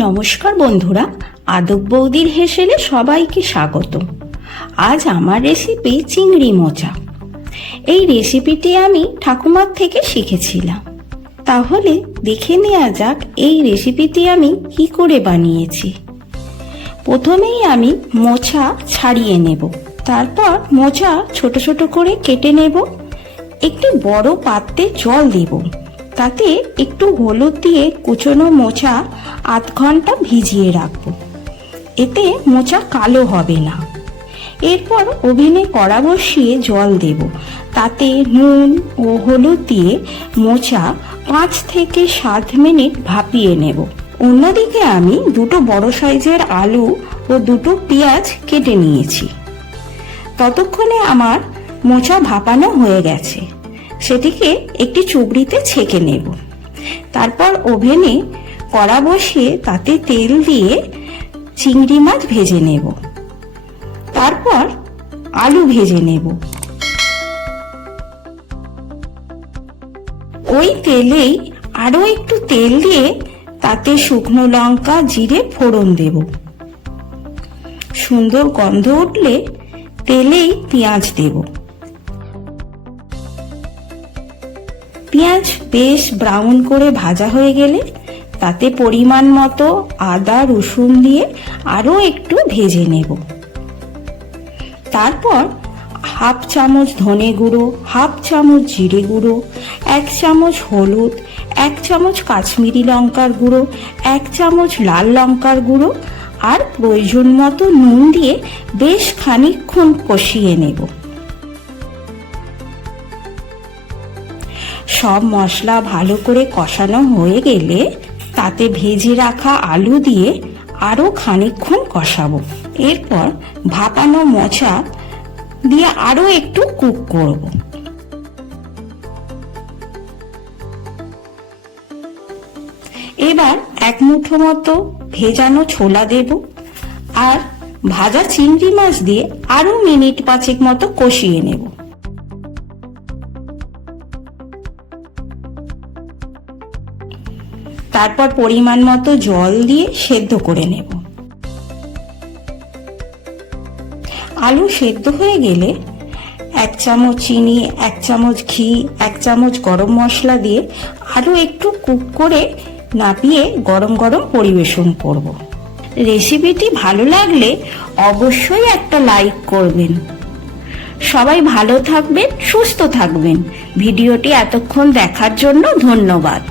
নমস্কার বন্ধুরা, আদব বৌদির হেসেলে সবাইকে স্বাগত। আজ আমার রেসিপি চিংড়ি মোচা। এই রেসিপিটি আমি ঠাকুমার থেকে শিখেছিলাম। তাহলে দেখে নেওয়া যাক এই রেসিপিটি আমি কি করে বানিয়েছি। প্রথমেই আমি মোচা ছাড়িয়ে নেব, তারপর মোচা ছোট ছোট করে কেটে নেব। একটি বড় পাত্রে জল দেব, তাতে একটু হলুদ দিয়ে কুচনো মোচা আধ ঘন্টা ভিজিয়ে রাখবো। এতে মোচা কালো হবে না। এরপর ওভেনে কড়া বসিয়ে জল দেব, তাতে নুন ও হলুদ দিয়ে মোচা 5 থেকে 7 মিনিট ভাপিয়ে নেব। অন্যদিকে আমি দুটো বড় সাইজের আলু ও দুটো পেঁয়াজ কেটে নিয়েছি। ততক্ষণে আমার মোচা ভাপানো হয়ে গেছে। সেটিকে একটি চুবড়িতে ছেঁকে নেব। তারপর ওভেনে কড়া বসিয়ে তাতে তেল দিয়ে চিংড়ি মাছ ভেজে নেব। তারপর আলু ভেজে নেব। ওই তেলেই আরো একটু তেল দিয়ে তাতে শুকনো লঙ্কা জিরে ফোড়ন দেব। সুন্দর গন্ধ উঠলে তেলেই পেঁয়াজ দেব। পেঁয়াজ বেশ ব্রাউন করে ভাজা হয়ে গেলে তাতে পরিমাণ মতো আদা রসুন দিয়ে আরো একটু ভেজে নেব। তারপর 1/2 চামচ ধনে গুঁড়ো, 1/2 চামচ জিরে গুঁড়ো, 1 চামচ হলুদ, 1 চামচ কাশ্মীরি লঙ্কার গুঁড়ো, 1 চামচ লাল লঙ্কার গুঁড়ো আর প্রয়োজন মতো নুন দিয়ে বেশ খানিকক্ষণ কষিয়ে নেব। সব মশলা ভালো করে কষানো হয়ে গেলে তাতে ভেজে রাখা আলু দিয়ে আরো খানিকক্ষণ কষাবো। এরপর ভাপানো মোচা দিয়ে আরো একটু কুক করব। এবার 1 মুঠো মতো ভেজানো ছোলা দেব আর ভাজা চিংড়ি মাছ দিয়ে আরো মিনিট 5 মতো কষিয়ে নেব। তারপর পরিমাণ মতো জল দিয়ে সেদ্ধ করে নেব। আলু সেদ্ধ হয়ে গেলে 1 চামচ চিনি, 1 চামচ ঘি, 1 চামচ গরম মশলা দিয়ে আরো একটু কুক করে নামিয়ে গরম গরম পরিবেশন করব। রেসিপিটি ভালো লাগলে অবশ্যই একটা লাইক করবেন। সবাই ভালো থাকবেন, সুস্থ থাকবেন। ভিডিওটি এতক্ষণ দেখার জন্য ধন্যবাদ।